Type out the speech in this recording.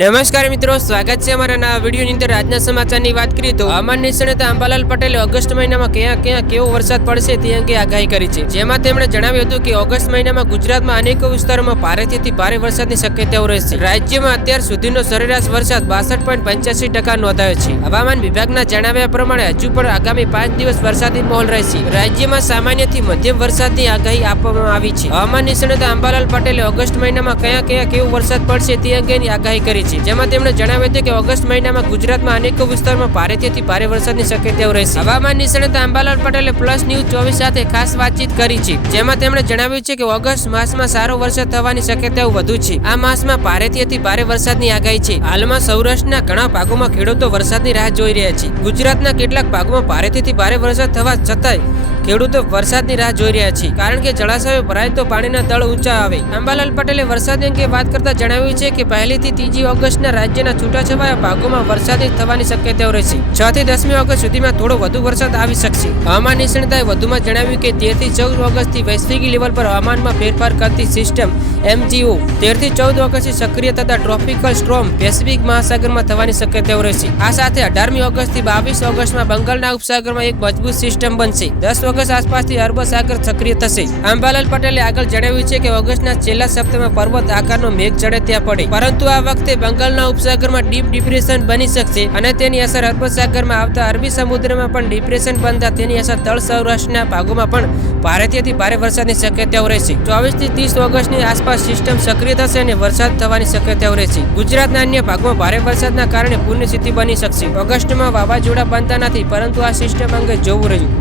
નમસ્કાર મિત્રો, સ્વાગત છે અમારા વિડીયોની અંદર આજના સમાચારની વાત કરીએ તો હવામાન નિષ્ણાત અંબાલાલ પટેલે ઓગસ્ટ મહિનામાં ક્યાં ક્યાં કેવો વરસાદ પડશે તે અંગે આગાહી કરી છે. જેમાં તેમણે જણાવ્યું હતું કે ઓગસ્ટ મહિનામાં ગુજરાતમાં અનેક વિસ્તારોમાં ભારેથી ભારે વરસાદની શક્યતાઓ રહેશે. રાજ્યમાં અત્યાર સુધીનો સરેરાશ વરસાદ બાસઠ પોઈન્ટ પંચ્યાસી ટકા નોંધાયો છે. હવામાન વિભાગના જણાવ્યા પ્રમાણે હજુ પણ આગામી પાંચ દિવસ વરસાદી માહોલ રહેશે. રાજ્યમાં સામાન્યથી મધ્યમ વરસાદની આગાહી આપવામાં આવી છે. હવામાન નિષ્ણાત અંબાલાલ પટેલે ઓગસ્ટ મહિનામાં કયા કયા કેવો વરસાદ પડશે તે અંગેની આગાહી કરી છે. જેમાં તેમણે જણાવ્યું હતું કે ઓગસ્ટ મહિનામાં ગુજરાતમાં અનેકો વિસ્તારમાં ભારેથી ભારે વરસાદની શક્યતાઓ રહેશે. હવામાન નિષ્ણાત અંબાલાલ પટેલે પ્લસ ન્યૂઝ ચોવીસ સાથે ખાસ વાતચીત કરી છે. જેમાં તેમણે જણાવ્યું છે કે ઓગસ્ટ માસમાં સારો વરસાદ થવાની શક્યતાઓ વધુ છે. આ માસમાં ભારેથી અતિ ભારે વરસાદની આગાહી છે. હાલમાં સૌરાષ્ટ્રના ઘણા ભાગોમાં ખેડૂતો વરસાદની રાહ જોઈ રહ્યા છે. ગુજરાતના કેટલાક ભાગોમાં ભારેથી ભારે વરસાદ થવા છતાંય ખેડૂતો વરસાદની રાહ જોઈ રહ્યા છે. કારણ કે જળાશયો ભરાય તો પાણીના તળ ઊંચા આવે. અંબાલાલ પટેલે વરસાદ અંગે વાત કરતા જણાવ્યું છે કે પહેલીથી ત્રીજી ઓગસ્ટના રાજ્યના છૂટાછવાયા ભાગોમાં વરસાદી થવાની શક્યતાઓ રહેશે. છ થી દસમી ઓગસ્ટ સુધીમાં થોડો વધુ વરસાદ આવી શકશે. હવામાન નિષ્ણાતાએ વધુમાં જણાવ્યું કે તેરથી ચૌદ ઓગસ્ટથી વૈશ્વિક લેવલ પર હવામાનમાં ફેરફાર કરતી સિસ્ટમ એમજીઓ તેરથી ચૌદ ઓગસ્ટથી સક્રિય થતા ટ્રોપિકલ સ્ટ્રોમ પેસિફિક મહાસાગરમાં થવાની શક્યતાઓ રહેશે. આ સાથે અઢારમી ઓગસ્ટથી બાવીસ ઓગસ્ટમાં બંગાળના ઉપસાગરમાં એક મજબૂત સિસ્ટમ બનશે. દસ ઓગસ્ટ આસપાસથી અરબ સાગર સક્રિય થશે. અંબાલાલ પટેલે આગળ જણાવ્યું છે કે ઓગસ્ટના છેલ્લા સપ્તાહમાં પર્વત આકારનો મેઘ ચડે ત્યાં પડે. પરંતુ આ વખતે બંગાળના ઉપસાગરમાં ડીપ ડિપ્રેશન બની શકશે અને તેની અસર અરબ સાગરમાં આવતા અરબી સમુદ્રમાં પણ ડિપ્રેશન બનતા તેની અસર તળ સૌરાષ્ટ્રના ભાગોમાં પણ ભારેથી ભારે વરસાદની શક્યતાઓ રહેશે. ચોવીસથી ત્રીસ ઓગસ્ટની આસપાસ સિસ્ટમ સક્રિય થશે અને વરસાદ થવાની શક્યતાઓ રહેશે. ગુજરાતના અન્ય ભાગમાં ભારે વરસાદના કારણે પૂર્ણ સ્થિતિ બની શકશે. ઓગસ્ટમાં વાવાઝોડા બનતા નથી, પરંતુ આ સિસ્ટમ અંગે જોવું રહ્યું.